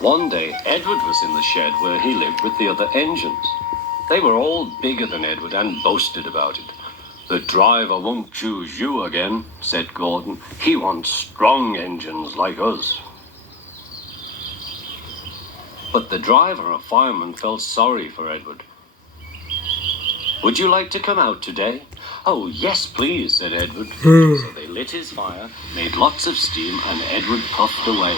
One day, Edward was in the shed where he lived with the other engines. They were all bigger than Edward and boasted about it. "The driver won't choose you again," said Gordon. "He wants strong engines like us." But the driver and fireman felt sorry for Edward. "Would you like to come out today?" "Oh, yes, please," said Edward. So they lit his fire, made lots of steam, and Edward puffed away.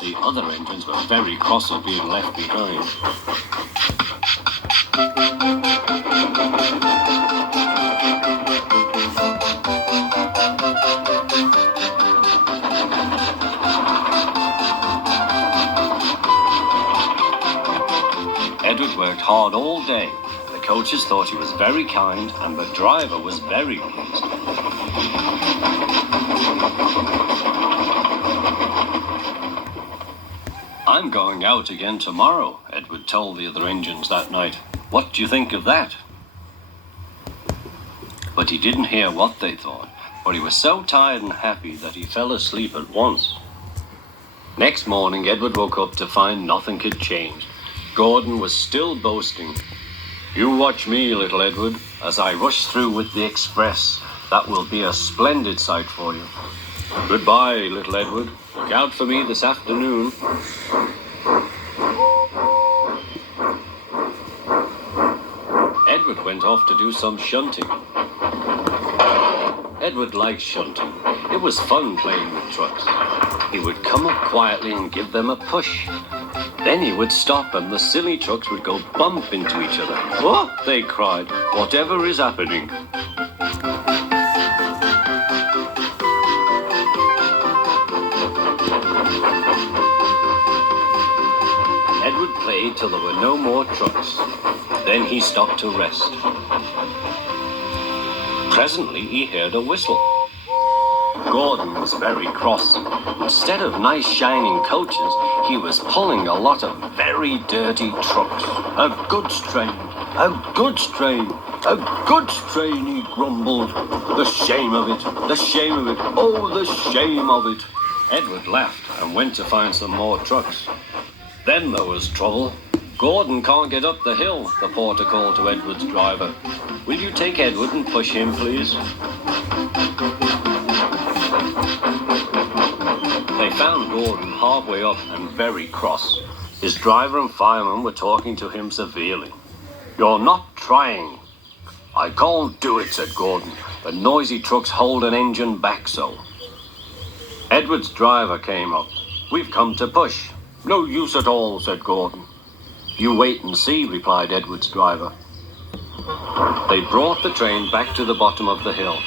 The other engines were very cross at being left behind. Edward worked hard all day. The coaches thought he was very kind, and the driver was very pleased. "I'm going out again tomorrow," Edward told the other engines that night. "What do you think of that?" But he didn't hear what they thought, for he was so tired and happy that he fell asleep at once. Next morning, Edward woke up to find nothing had changed. Gordon was still boasting. "You watch me, little Edward, as I rush through with the express. That will be a splendid sight for you. Goodbye, little Edward. Look out for me this afternoon." Edward went off to do some shunting. Edward liked shunting. It was fun playing with trucks. He would come up quietly and give them a push. Then he would stop and the silly trucks would go bump into each other. "Oh!" they cried. "Whatever is happening?" Edward played till there were no more trucks. Then he stopped to rest. Presently he heard a whistle. Gordon was very cross. Instead of nice shining coaches, he was pulling a lot of very dirty trucks. "A goods train, a goods train, a goods train," he grumbled. "The shame of it, the shame of it, oh, the shame of it." Edward laughed and went to find some more trucks. Then there was trouble. "Gordon can't get up the hill," the porter called to Edward's driver. "Will you take Edward and push him, please?" They found Gordon halfway up and very cross. His driver and fireman were talking to him severely. "You're not trying." "I can't do it," said Gordon. "The noisy trucks hold an engine back so." Edward's driver came up. "We've come to push." "No use at all," said Gordon. "You wait and see," replied Edward's driver. They brought the train back to the bottom of the hill.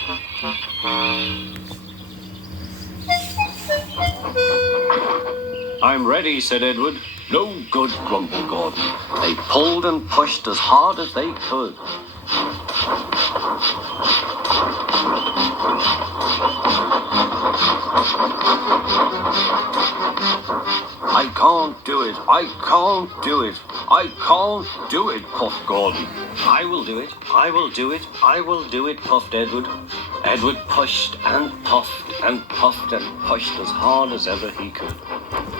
"I'm ready," said Edward. "No good," grumbled Gordon. They pulled and pushed as hard as they could. "I can't do it, I can't do it, I can't do it," puffed Gordon. "I will do it, I will do it, I will do it," puffed Edward. Edward pushed and puffed and puffed and pushed as hard as ever he could.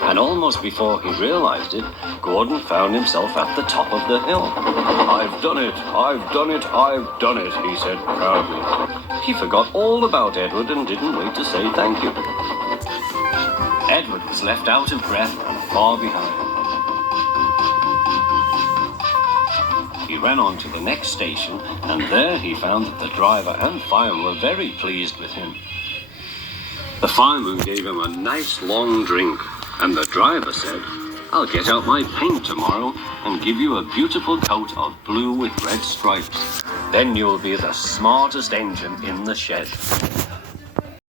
And almost before he realized it, Gordon found himself at the top of the hill. "I've done it, I've done it, I've done it," he said proudly. He forgot all about Edward and didn't wait to say thank you. Edward was left out of breath and far behind. He ran on to the next station, and there he found that the driver and fireman were very pleased with him. The fireman gave him a nice long drink, and the driver said, "I'll get out my paint tomorrow and give you a beautiful coat of blue with red stripes. Then you'll be the smartest engine in the shed."